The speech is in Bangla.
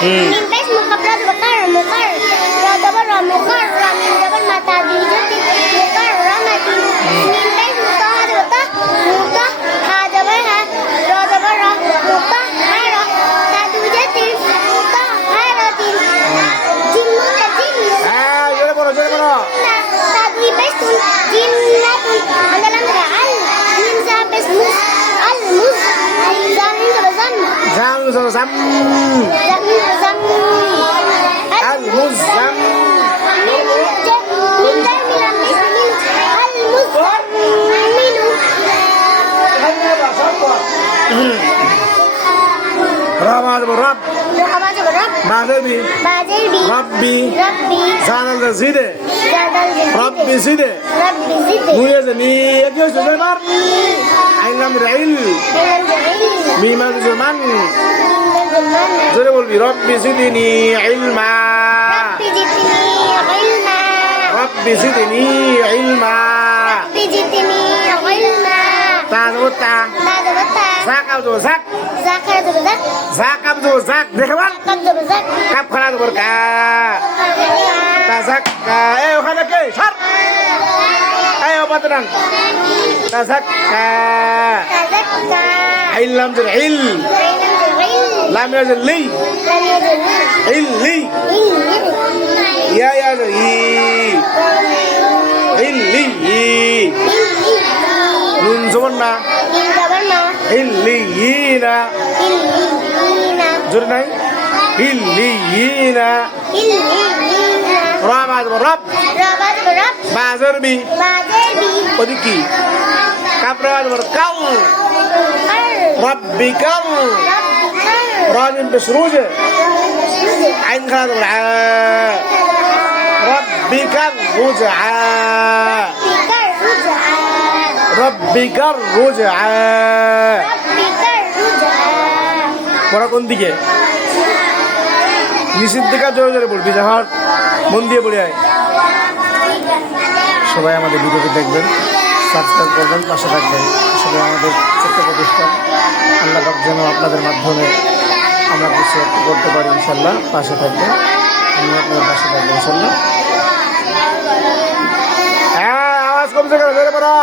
Mim pes mukabrat bakar mukar. Ra dabar ra mukar. Ra mim dabar mata dijati. Mukar ra mati. Mim pes mutahad bata. Muta ha dabar ha. Ra dabar ra muta ha ra. Ta dijati. Muta ha ra tin. Jim muta jim. জোরে বলো জোরে বলো Ta dui pes tun. Jim la tun. Andalam ra al. Mim sa pes mus. Al mus. Zamin sa bazam. জাম জাম Zamin bazam. আল মুজাম রামাজ রব বাজেবি রব্বি জানাল জিদে রব্বি জিদে মুয়ে জানি একই হইছে এবার আইলাম রাইল মিমান জমান জোরে বলবি রব্বি জিদনি ইলমা রব্বি জিদনি ইলমা তাজুতা জাকাব জো জাক জাকাব জো জাক দেখবান কাপ খানা জবর কা তাজাক কা এই ওখানে কে সর এই ওপাতরান তাজাক কা আইলাম জের ইল লাম ইয়াজের লি ইল লি ইয়া ইয়াজের ই ইল লি ই নুন জবর না ইল্লিয়িনা জোরে নাই ইল্লিয়িনা রামাজ রব বাজার বি ওদি কি কাপরাজ বর কাল রব্বিকাল রাজিম বিসরুজে আইন খাদ বর রব্বিকাল রুজআ রব্বিকার রুজআ পড়া কোন দিকে নিচের দিকে জোরে জোরে বলবি যাহার মন দিয়ে পড়ে আয় সবাই আমাদের ভিডিওটি দেখবেন সাবস্ক্রাইব করবেন পাশে থাকবেন সবাই আমাদের ছোট্ট প্রতিষ্ঠান আল্লাহ পাক যেন আপনাদের মাধ্যমে আমরা কিছু একটু করতে পারি ইনশাল্লাহ পাশে থাকবেন আমি আপনাদের পাশে থাকবো ইনশাল্লাহ হ্যাঁ আওয়াজ কমছে কেন জোরে পড়া